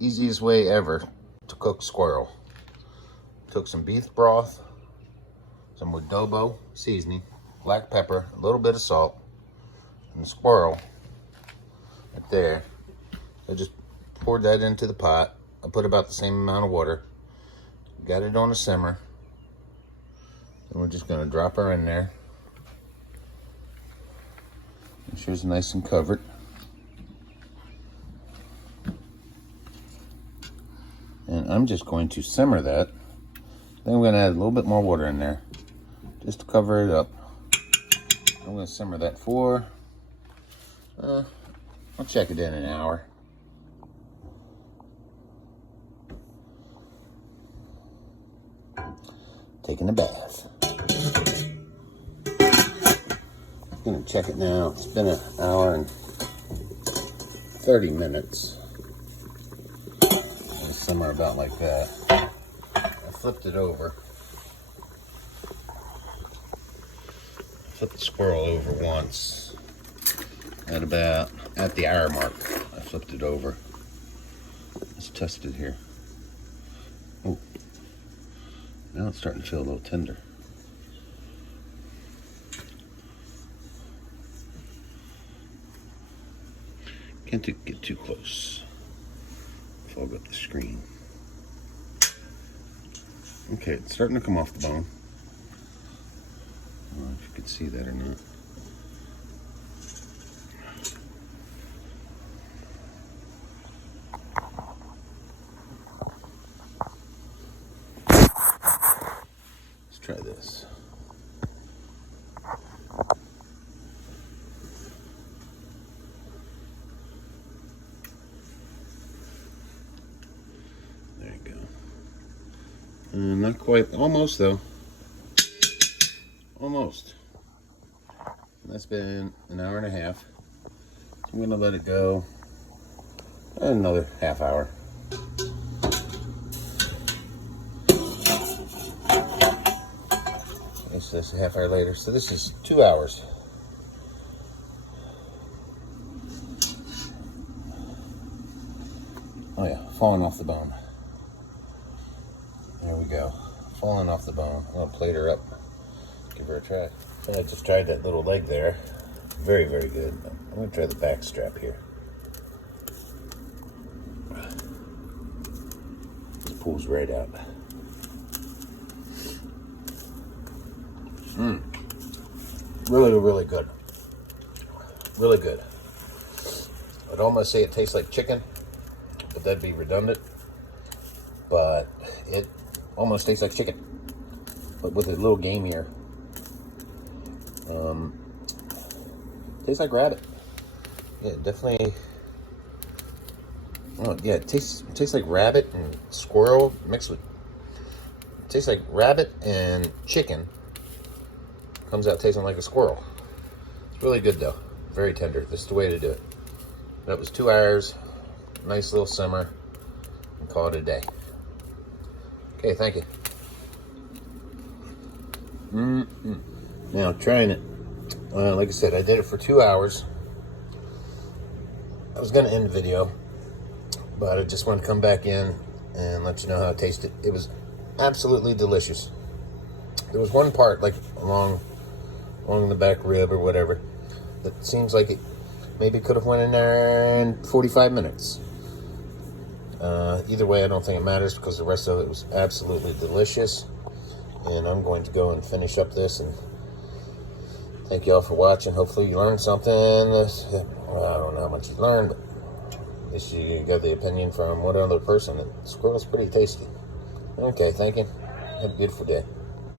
Easiest way ever to cook squirrel. Took some beef broth, some adobo seasoning, black pepper, a little bit of salt, and the squirrel right there. I just poured that into the pot. I put about the same amount of water. Got it on a simmer. And we're just gonna drop her in there. Make sure it's nice and covered. And I'm just going to simmer that. Then we're gonna add a little bit more water in there, just to cover it up. I'm gonna simmer that for, I'll check it in an hour. Taking a bath. I'm gonna check it now. It's been an hour and 30 minutes. Simmer about like that. I flipped it over. Flipped the squirrel over once. At the hour mark, I flipped it over. Let's test it here. Oh, now it's starting to feel a little tender. Can't get too close. Fog up the screen. Okay, it's starting to come off the bone. I don't know if you could see that or not. Let's try this. There you go. Not quite, almost though. Almost. And that's been an hour and a half. I'm gonna let it go another half hour. It's just a half hour later. So this is 2 hours. Oh yeah, falling off the bone. There we go. Falling off the bone. I'm gonna plate her up. Give her a try. So I just tried that little leg there. Very, very good. I'm gonna try the back strap here. This pulls right out. Really, really good. Really good. I'd almost say it tastes like chicken, but that'd be redundant. But it almost tastes like chicken, but with a little gamier. Tastes like rabbit. Yeah, definitely. Oh yeah, it tastes like rabbit and squirrel mixed with. It tastes like rabbit and chicken. Comes out tasting like a squirrel. It's really good though. Very tender. This is the way to do it. That was 2 hours. Nice little simmer. And call it a day. Okay, thank you. Now trying it. Like I said, I did it for 2 hours. I was gonna end the video, but I just want to come back in and let you know how it tasted. It was absolutely delicious. There was one part, like along the back rib or whatever, that seems like it maybe could have went in there in 45 minutes. Either way, I don't think it matters because the rest of it was absolutely delicious. And I'm going to go and finish up this, and thank you all for watching. Hopefully you learned something. Well, I don't know how much you learned, but at least you got the opinion from one other person. Squirrel's pretty tasty. Okay, thank you. Have a beautiful day.